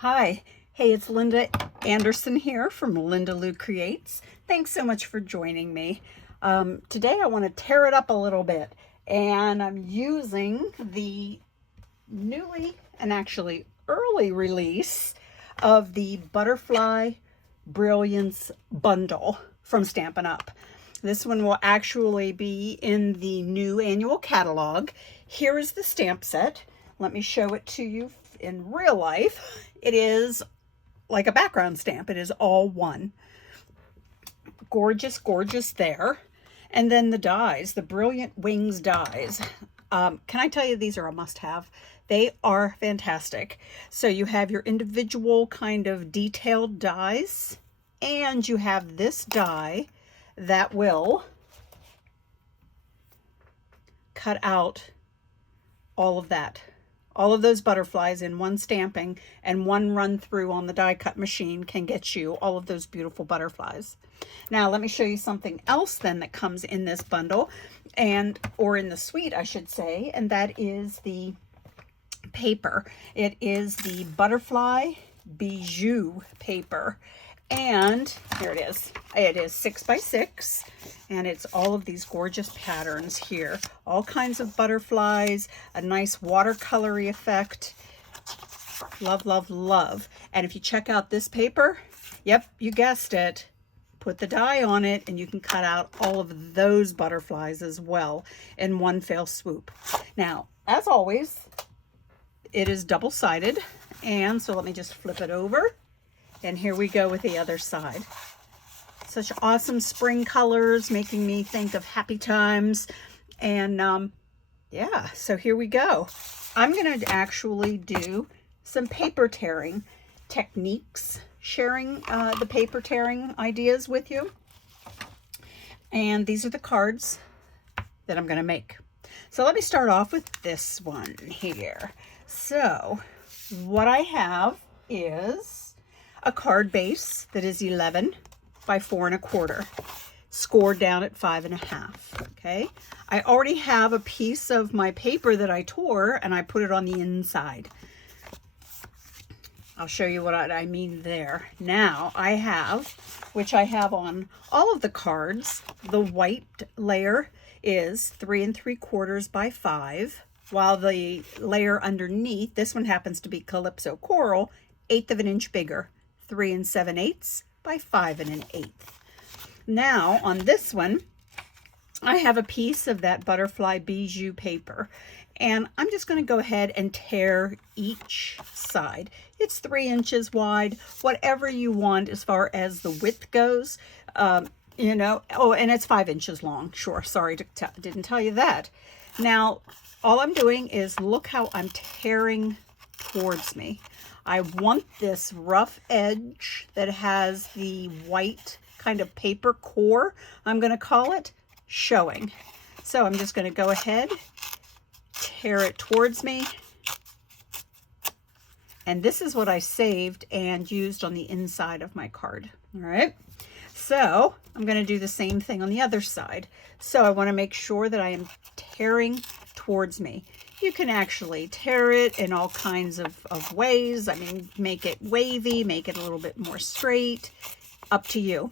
Hi, hey, it's Linda Anderson here from Linda Lou Creates. Thanks so much for joining me. Today I want to tear it up a little bit, and I'm using the newly and actually early release of the Butterfly Brilliance Bundle from Stampin' Up. This one will actually be in the new annual catalog. Here is the stamp set. Let me show it to you in real life. It is like a background stamp. It is all one. Gorgeous, gorgeous there. And then the dies, the Brilliant Wings dies. Can I tell you, these are a must-have. They are fantastic. So you have your individual kind of detailed dies, and you have this die that will cut out all of that. All of those butterflies in one stamping, and one run through on the die cut machine can get you all of those beautiful butterflies. Now let me show you something else then that comes in this bundle, or in the suite I should say, and that is the paper. It is the Butterfly Bijou paper. And here it is. It is 6 by 6, and it's all of these gorgeous patterns here. All kinds of butterflies, a nice watercolory effect. Love, love, love. And if you check out this paper, yep, you guessed it. Put the die on it, and you can cut out all of those butterflies as well in one fell swoop. Now, as always, it is double-sided, and so let me just flip it over. And here we go with the other side. Such awesome spring colors, making me think of happy times. And yeah, so here we go. I'm going to actually do some paper tearing techniques, sharing the paper tearing ideas with you. And these are the cards that I'm going to make. So let me start off with this one here. So what I have is a card base that is 11 by 4 1/4, scored down at 5 1/2. Okay, I already have a piece of my paper that I tore, and I put it on the inside. I'll show you what I mean there. Now I have, which I have on all of the cards, the white layer is 3 3/4 by 5, while the layer underneath, this one happens to be Calypso Coral, 1/8 of an inch bigger, 3 7/8 by 5 1/8. Now on this one, I have a piece of that Butterfly Bijou paper, and I'm just going to go ahead and tear each side. It's 3 inches wide, whatever you want as far as the width goes. You know, oh, and it's 5 inches long. Sure, sorry, didn't tell you that. Now, all I'm doing is look how I'm tearing towards me. I want this rough edge that has the white kind of paper core, I'm going to call it, showing. So I'm just going to go ahead, tear it towards me. And this is what I saved and used on the inside of my card. All right. So I'm going to do the same thing on the other side. So I want to make sure that I am tearing towards me. You can actually tear it in all kinds of ways. I mean, make it wavy, make it a little bit more straight, up to you.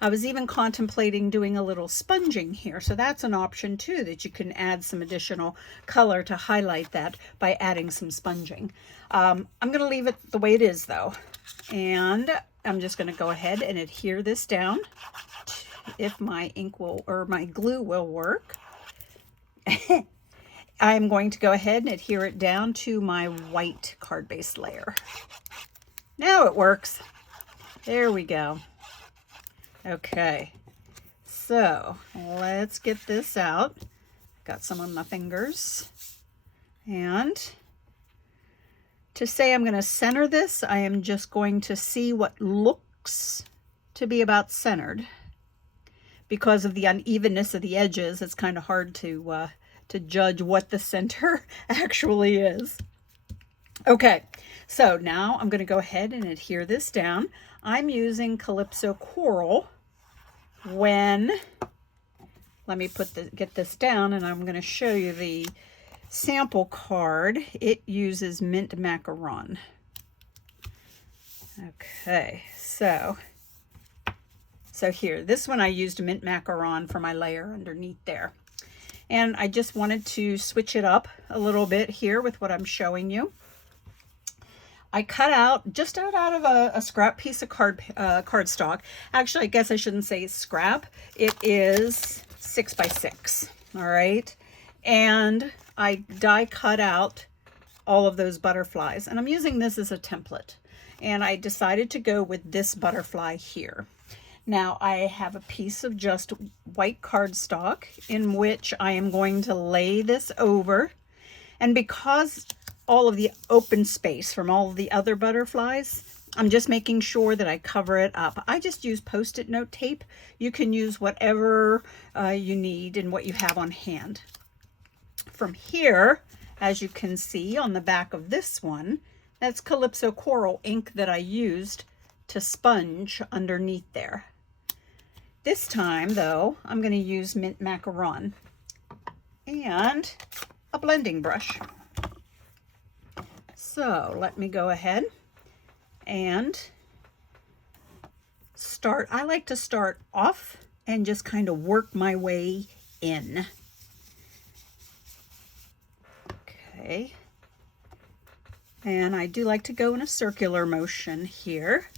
I was even contemplating doing a little sponging here. So that's an option too, that you can add some additional color to highlight that by adding some sponging. I'm going to leave it the way it is though. And I'm just going to go ahead and adhere this down if my ink will, or my glue will work. I'm going to go ahead and adhere it down to my white card base layer. Now it works. There we go. Okay, so let's get this out. Got some on my fingers. And to say I'm going to center this, I am just going to see what looks to be about centered. Because of the unevenness of the edges, it's kind of hard to judge what the center actually is. Okay, so now I'm going to go ahead and adhere this down. I'm using Calypso Coral when, let me get this down, and I'm going to show you the sample card. It uses mint macaron. Okay, so here, this one I used mint macaron for my layer underneath there. And I just wanted to switch it up a little bit here with what I'm showing you. I cut out, just out of a scrap piece of cardstock. Actually, I guess I shouldn't say scrap. It is 6 by 6, all right? And I die cut out all of those butterflies. And I'm using this as a template. And I decided to go with this butterfly here. Now I have a piece of just white cardstock in which I am going to lay this over. And because all of the open space from all of the other butterflies, I'm just making sure that I cover it up. I just use Post-it note tape. You can use whatever you need and what you have on hand. From here, as you can see on the back of this one, that's Calypso Coral ink that I used to sponge underneath there. This time, though, I'm going to use mint macaron and a blending brush. So let me go ahead and start. I like to start off and just kind of work my way in. Okay. And I do like to go in a circular motion here.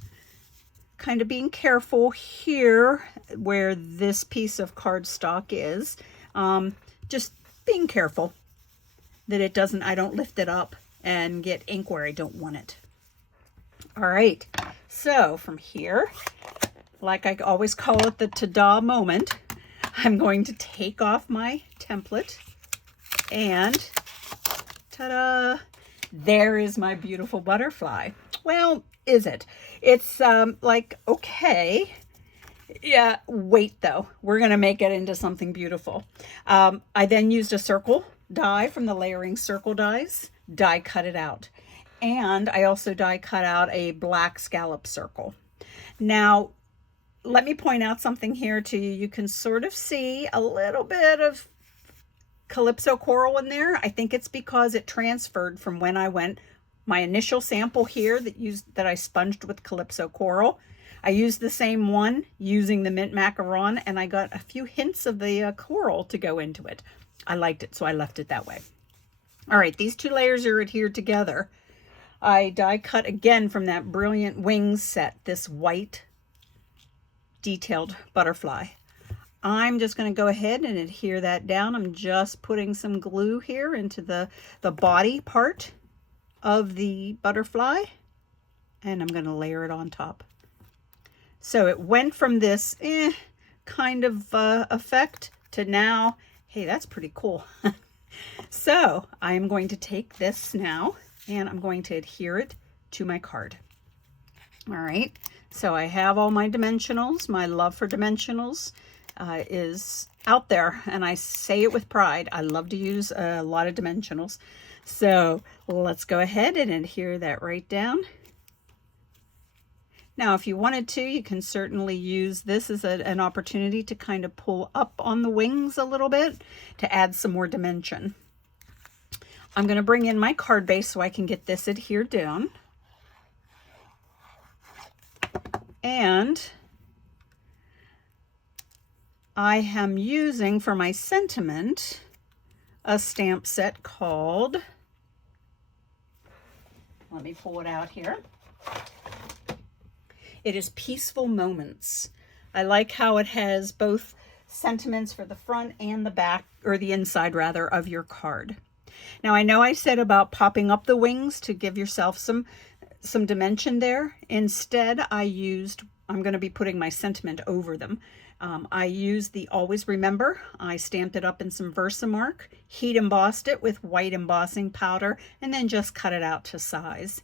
Kind of being careful here where this piece of cardstock is. Just being careful that it doesn't, I don't lift it up and get ink where I don't want it. All right, so from here, like I always call it the ta-da moment, I'm going to take off my template and ta-da, there is my beautiful butterfly. Well, is it? It's like, okay, yeah, wait though, we're gonna make it into something beautiful. I then used a circle die from the Layering Circle dies, die cut it out. And I also die cut out a black scallop circle. Now, let me point out something here to you. You can sort of see a little bit of Calypso Coral in there. I think it's because it transferred from when I went, my initial sample here that I sponged with Calypso Coral. I used the same one using the mint macaron, and I got a few hints of the coral to go into it. I liked it, so I left it that way. All right, these two layers are adhered together. I die cut again from that Brilliant Wings set, this white detailed butterfly. I'm just going to go ahead and adhere that down. I'm just putting some glue here into the body part of the butterfly, and I'm going to layer it on top. So it went from this kind of effect to now, hey, that's pretty cool. So I'm going to take this now and I'm going to adhere it to my card. All right, so I have all my dimensionals. My love for dimensionals is out there, and I say it with pride. I love to use a lot of dimensionals. So let's go ahead and adhere that right down. Now, if you wanted to, you can certainly use this as an opportunity to kind of pull up on the wings a little bit to add some more dimension. I'm going to bring in my card base so I can get this adhered down. And I am using for my sentiment a stamp set called, let me pull it out here. It is Peaceful Moments. I like how it has both sentiments for the front and the back, or the inside rather, of your card. Now I know I said about popping up the wings to give yourself some dimension there. Instead, I'm going to be putting my sentiment over them. I used the Always Remember. I stamped it up in some Versamark, heat embossed it with white embossing powder, and then just cut it out to size.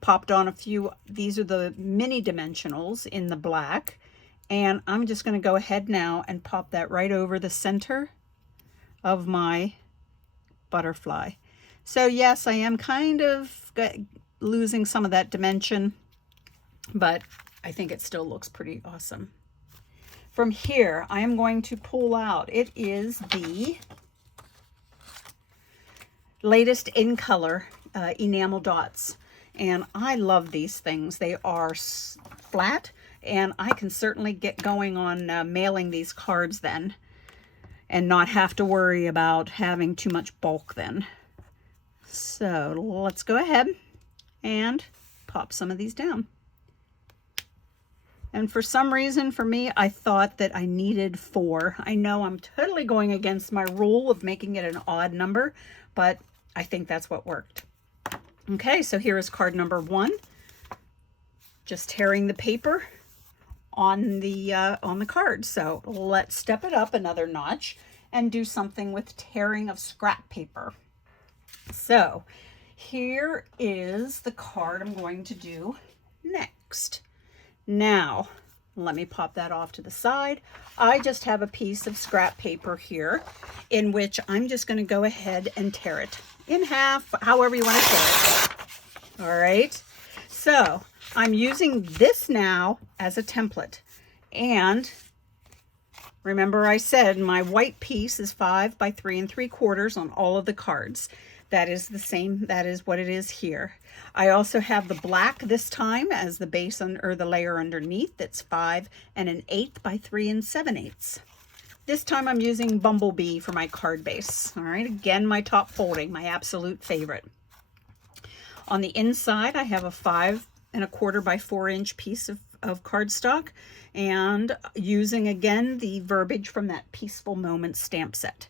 Popped on a few, these are the mini dimensionals in the black, and I'm just going to go ahead now and pop that right over the center of my butterfly. So yes, I am kind of losing some of that dimension, but I think it still looks pretty awesome. From here, I am going to pull out, it is the latest in color enamel dots. and I love these things. They are flat, and I can certainly get going on mailing these cards then and not have to worry about having too much bulk then. So let's go ahead and pop some of these down. And for some reason, for me, I thought that I needed 4. I know I'm totally going against my rule of making it an odd number, but I think that's what worked. Okay, so here is card number 1. Just tearing the paper on the card. So let's step it up another notch and do something with tearing of scrap paper. So here is the card I'm going to do next. Now, let me pop that off to the side. I just have a piece of scrap paper here in which I'm just going to go ahead and tear it in half, however you want to tear it. All right. So I'm using this now as a template. And remember I said my white piece is 5 by 3 3/4 on all of the cards. That is the same, that is what it is here. I also have the black this time as the base or the layer underneath. That's 5 1/8 by 3 7/8. This time I'm using Bumblebee for my card base. All right, again, my top folding, my absolute favorite. On the inside, I have a 5 1/4 by 4" piece of cardstock, and using again the verbiage from that Peaceful Moments stamp set.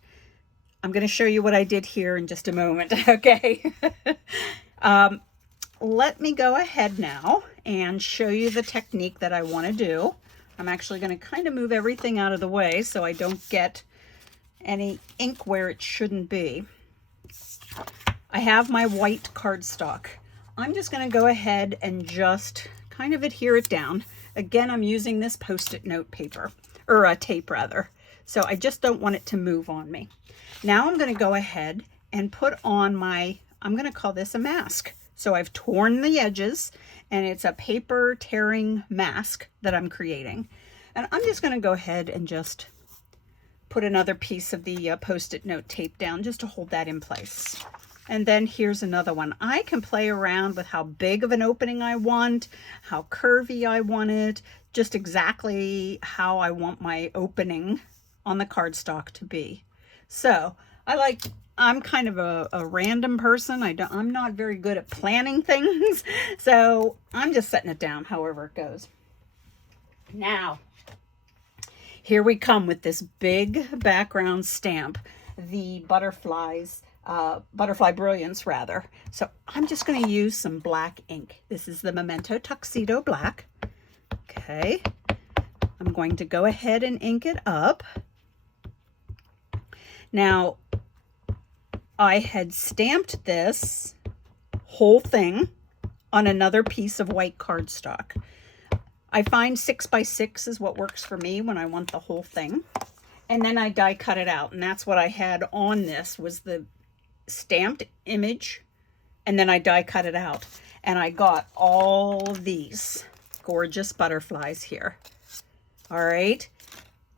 I'm going to show you what I did here in just a moment, okay? Let me go ahead now and show you the technique that I want to do. I'm actually going to kind of move everything out of the way so I don't get any ink where it shouldn't be. I have my white cardstock. I'm just going to go ahead and just kind of adhere it down. Again, I'm using this Post-it note paper, or a tape rather. So I just don't want it to move on me. Now I'm going to go ahead and put on my, I'm going to call this a mask. So I've torn the edges, and it's a paper tearing mask that I'm creating. And I'm just going to go ahead and just put another piece of the Post-it note tape down just to hold that in place. And then here's another one. I can play around with how big of an opening I want, how curvy I want it, just exactly how I want my opening on the cardstock to be. So I'm kind of a random person. I'm not very good at planning things. So I'm just setting it down however it goes. Now, here we come with this big background stamp, the Butterfly Brilliance rather. So I'm just going to use some black ink. This is the Memento Tuxedo Black. Okay. I'm going to go ahead and ink it up. Now, I had stamped this whole thing on another piece of white cardstock. I find 6 by 6 is what works for me when I want the whole thing. And then I die cut it out, and that's what I had on this was the stamped image, and then I die cut it out. And I got all of these gorgeous butterflies here. All right.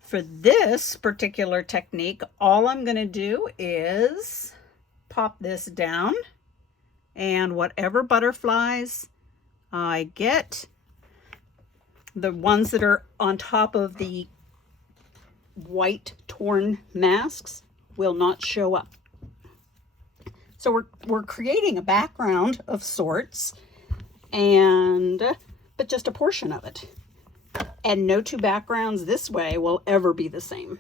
For this particular technique, all I'm going to do is pop this down, and whatever butterflies I get, the ones that are on top of the white torn masks will not show up. So we're creating a background of sorts, but just a portion of it. And no two backgrounds this way will ever be the same.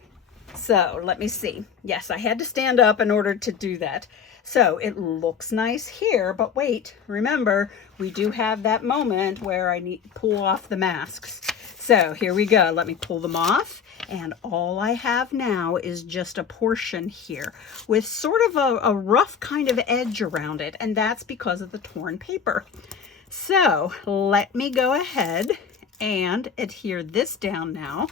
So let me see. Yes, I had to stand up in order to do that. So it looks nice here, but wait, remember, we do have that moment where I need to pull off the masks. So here we go. Let me pull them off. And all I have now is just a portion here with sort of a rough kind of edge around it. And that's because of the torn paper. So let me go ahead and adhere this down now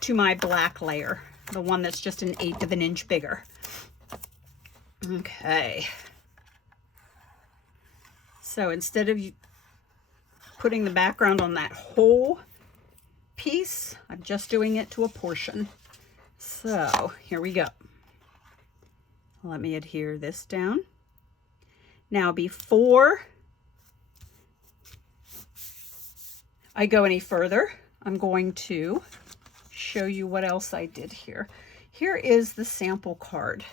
to my black layer, the one that's just 1/8 of an inch bigger. Okay. So instead of putting the background on that whole piece, I'm just doing it to a portion. So here we go. Let me adhere this down. Now, before I go any further, I'm going to show you what else I did here. Here is the sample card.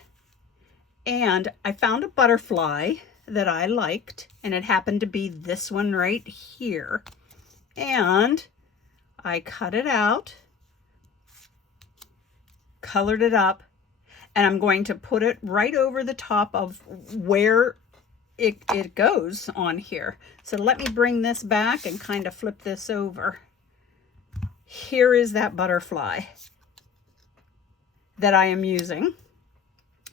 And I found a butterfly that I liked, and it happened to be this one right here. And I cut it out, colored it up, and I'm going to put it right over the top of where it goes on here. So let me bring this back and kind of flip this over. Here is that butterfly that I am using.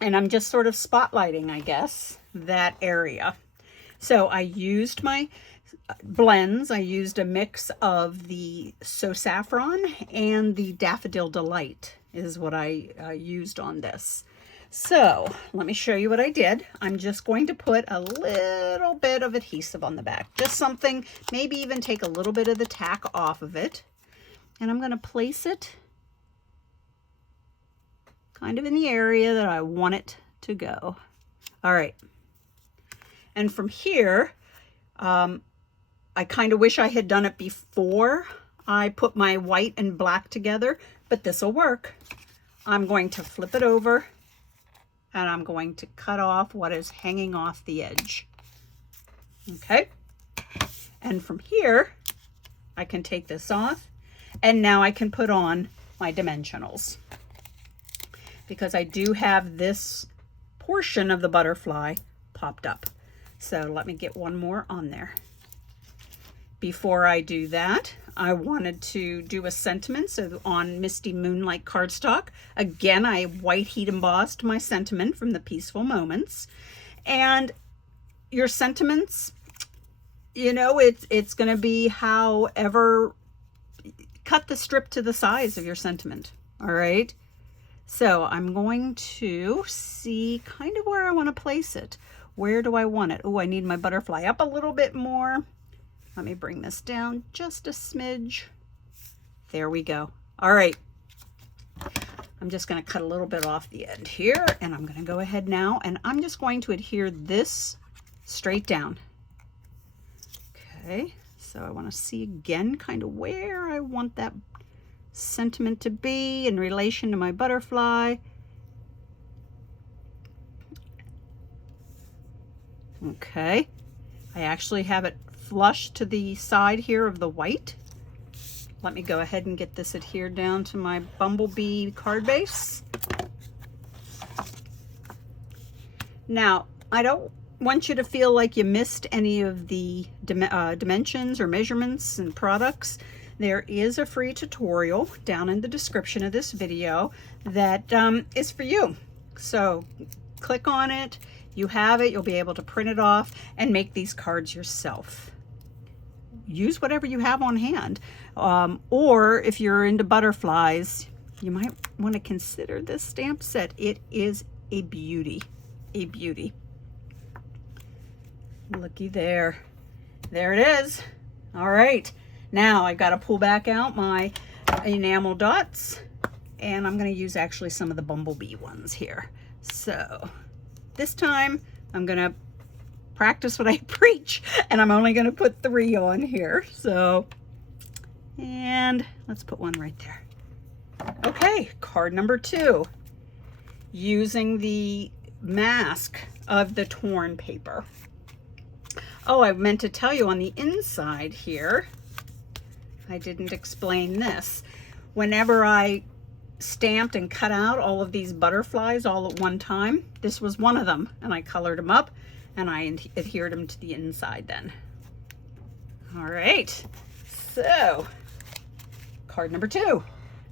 And I'm just sort of spotlighting, I guess, that area. So I used my blends. I used a mix of the So Saffron and the Daffodil Delight is what I used on this. So let me show you what I did. I'm just going to put a little bit of adhesive on the back. Just something, maybe even take a little bit of the tack off of it. And I'm going to place it kind of in the area that I want it to go. All right. And from here, I kind of wish I had done it before I put my white and black together, but this will work. I'm going to flip it over and I'm going to cut off what is hanging off the edge. Okay. And from here, I can take this off and now I can put on my dimensionals, because I do have this portion of the butterfly popped up. So let me get one more on there. Before I do that, I wanted to do a sentiment. So on Misty Moonlight cardstock, again, I white heat embossed my sentiment from the Peaceful Moments. And your sentiments, you know, it's going to be however, cut the strip to the size of your sentiment. All right. So I'm going to see kind of where I want to place it. Where do I want it? Oh, I need my butterfly up a little bit more. Let me bring this down just a smidge. There we go. All right. I'm just going to cut a little bit off the end here, and I'm going to go ahead now, and I'm just going to adhere this straight down. Okay. So I want to see again kind of where I want that sentiment to be in relation to my butterfly. Okay, I actually have it flush to the side here of the white. Let me go ahead and get this adhered down to my bumblebee card base. Now, I don't want you to feel like you missed any of the dimensions or measurements and products. There is a free tutorial down in the description of this video that is for you. So click on it. You have it. You'll be able to print it off and make these cards yourself. Use whatever you have on hand. Or if you're into butterflies, you might want to consider this stamp set. It is a beauty. A beauty. Looky there. There it is. All right. Now I got to pull back out my enamel dots, and I'm going to use actually some of the bumblebee ones here. So this time I'm going to practice what I preach, and I'm only going to put 3 on here. So, and let's put one right there. Okay, card number 2, using the mask of the torn paper. Oh, I meant to tell you on the inside here, I didn't explain this. Whenever I stamped and cut out all of these butterflies all at one time, this was one of them, and I colored them up and I adhered them to the inside then. All right, so card number 2.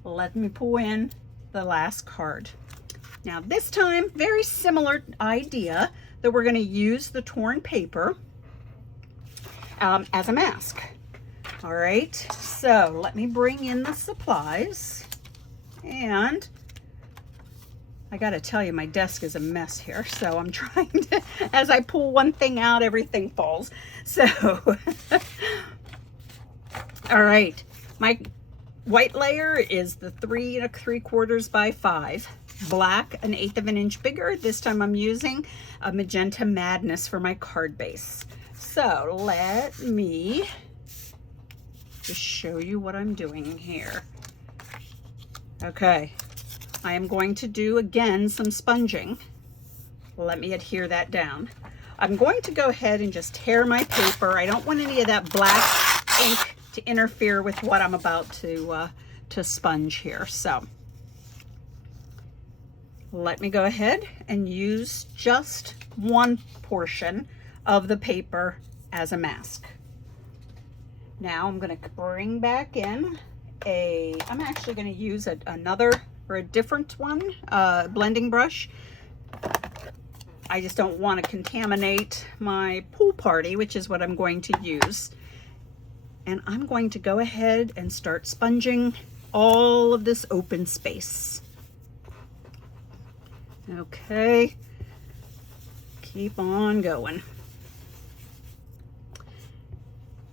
Let me pull in the last card. Now this time, very similar idea, that we're going to use the torn paper as a mask. All right, so let me bring in the supplies, and I got to tell you, my desk is a mess here, so I'm trying to, as I pull one thing out, everything falls. So, all right, my white layer is the 3 3/4 by 5. black, an 1/8 of an inch bigger. This time I'm using a Magenta Madness for my card base. So let me just show you what I'm doing here. Okay, I am going to do again some sponging. Let me adhere that down. I'm going to go ahead and just tear my paper. I don't want any of that black ink to interfere with what I'm about to sponge here. So let me go ahead and use just one portion of the paper as a mask. Now I'm going to bring back in I'm actually going to use another or a different one, blending brush. I just don't want to contaminate my pool party, which is what I'm going to use. And I'm going to go ahead and start sponging all of this open space. Okay, keep on going.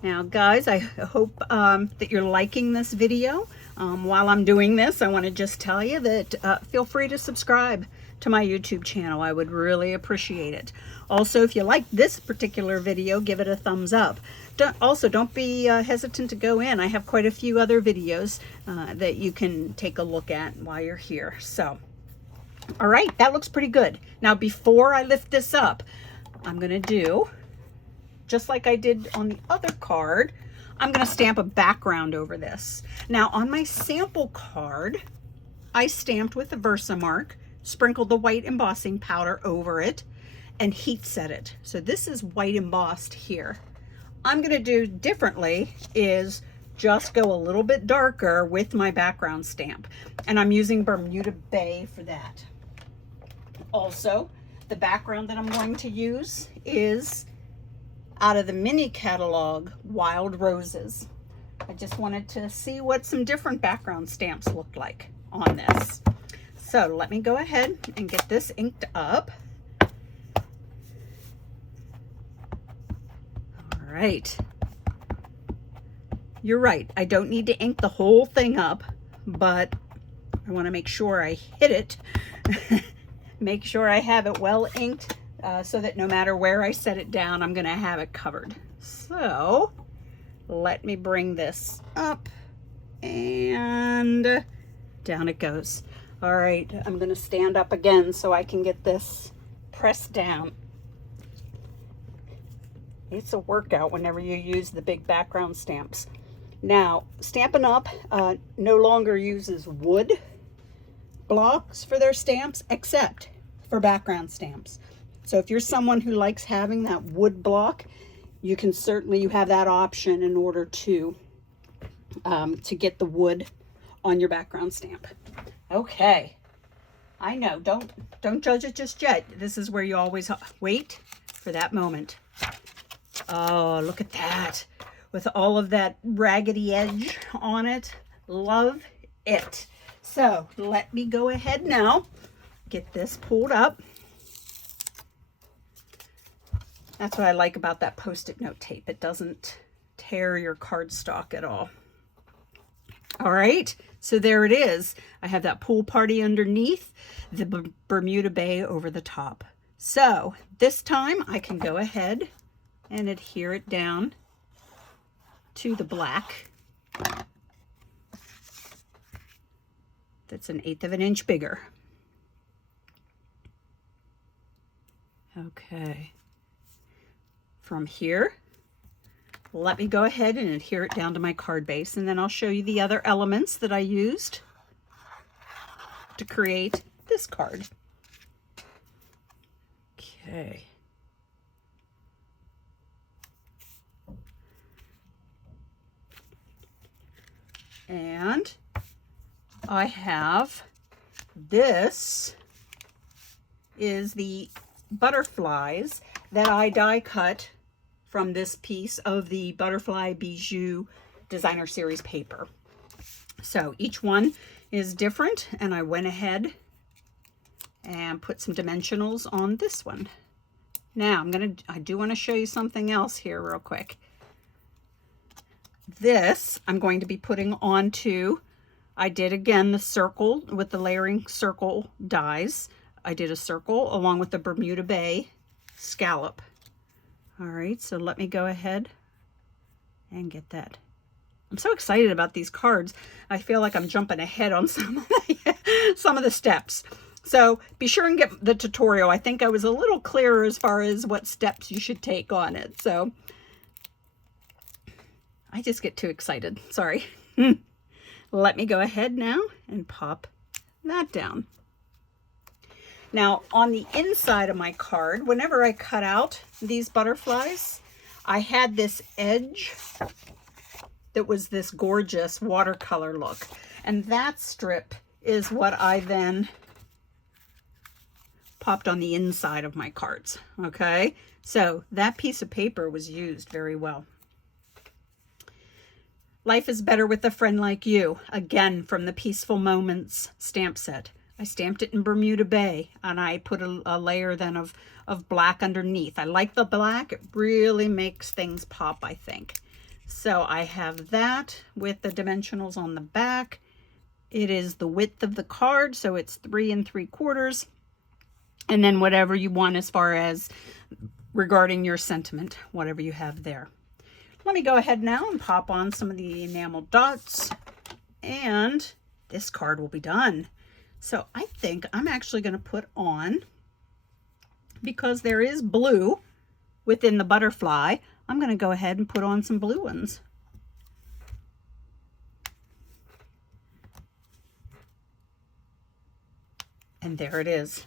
Now guys, I hope that you're liking this video. While I'm doing this, I want to just tell you that feel free to subscribe to my YouTube channel. I would really appreciate it. Also, if you like this particular video, give it a thumbs up. Don't be hesitant to go in. I have quite a few other videos that you can take a look at while you're here. So, all right, that looks pretty good. Now, before I lift this up, I'm going to do, just like I did on the other card, I'm going to stamp a background over this. Now, on my sample card, I stamped with the Versamark, sprinkled the white embossing powder over it, and heat set it. So this is white embossed here. I'm going to do differently is just go a little bit darker with my background stamp. And I'm using Bermuda Bay for that. Also, the background that I'm going to use is out of the mini catalog, Wild Roses. I just wanted to see what some different background stamps looked like on this. So let me go ahead and get this inked up. All right. You're right. I don't need to ink the whole thing up, but I want to make sure I hit it. Make sure I have it well inked so that no matter where I set it down, I'm going to have it covered. So let me bring this up and down it goes. All right, I'm going to stand up again so I can get this pressed down. It's a workout whenever you use the big background stamps. Now, Stampin' Up! No longer uses wood blocks for their stamps, except for background stamps. So if you're someone who likes having that wood block, you can certainly, you have that option in order to get the wood on your background stamp. Okay, I know, don't judge it just yet. This is where you always wait for that moment. Oh, look at that. With all of that raggedy edge on it. Love it. So let me go ahead now, get this pulled up. That's what I like about that Post-it note tape. It doesn't tear your cardstock at all. All right, so there it is. I have that pool party underneath, the Bermuda Bay over the top. So this time I can go ahead and adhere it down to the black. That's an 1/8 of an inch bigger. Okay. From here, let me go ahead and adhere it down to my card base, and then I'll show you the other elements that I used to create this card. Okay. And I have, this is the butterflies that I die cut from this piece of the Butterfly Bijou Designer Series paper. So each one is different, and I went ahead and put some dimensionals on this one. Now I do want to show you something else here real quick. This I'm going to be putting onto I did again the circle with the layering circle dies. I did a circle along with the Bermuda Bay scallop. All right, so let me go ahead and get that. I'm so excited about these cards. I feel like I'm jumping ahead on some of the steps. So be sure and get the tutorial. I think I was a little clearer as far as what steps you should take on it. So I just get too excited. Sorry. Let me go ahead now and pop that down. Now on the inside of my card, whenever I cut out these butterflies, I had this edge that was this gorgeous watercolor look. And that strip is what I then popped on the inside of my cards, okay? So that piece of paper was used very well. Life is better with a friend like you. Again, from the Peaceful Moments stamp set. I stamped it in Bermuda Bay, and I put a layer then of black underneath. I like the black. It really makes things pop, I think. So I have that with the dimensionals on the back. It is the width of the card, so it's 3 3/4. And then whatever you want as far as regarding your sentiment, whatever you have there. Let me go ahead now and pop on some of the enamel dots, and this card will be done. So I think I'm actually going to put on, because there is blue within the butterfly, I'm going to go ahead and put on some blue ones. And there it is.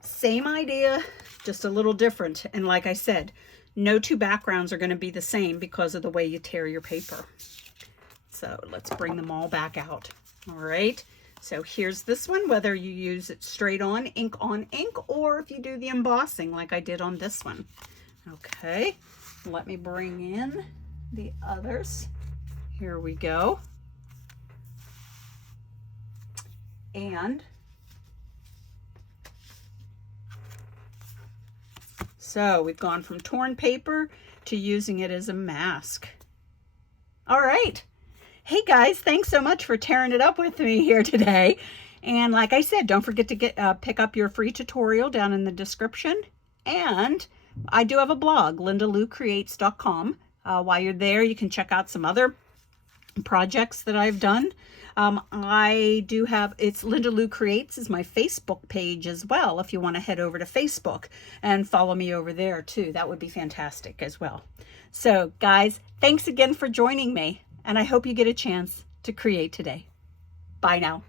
Same idea, just a little different. And like I said, no two backgrounds are going to be the same because of the way you tear your paper. So let's bring them all back out. All right. So here's this one, whether you use it straight on ink, or if you do the embossing like I did on this one. Okay. Let me bring in the others. Here we go. And so we've gone from torn paper to using it as a mask. All right. Hey guys, thanks so much for tearing it up with me here today. And like I said, don't forget to pick up your free tutorial down in the description. And I do have a blog, lindaloucreates.com. While you're there, you can check out some other projects that I've done. I do have, it's Linda Lou Creates is my Facebook page as well. If you want to head over to Facebook and follow me over there too, that would be fantastic as well. So guys, thanks again for joining me, and I hope you get a chance to create today. Bye now.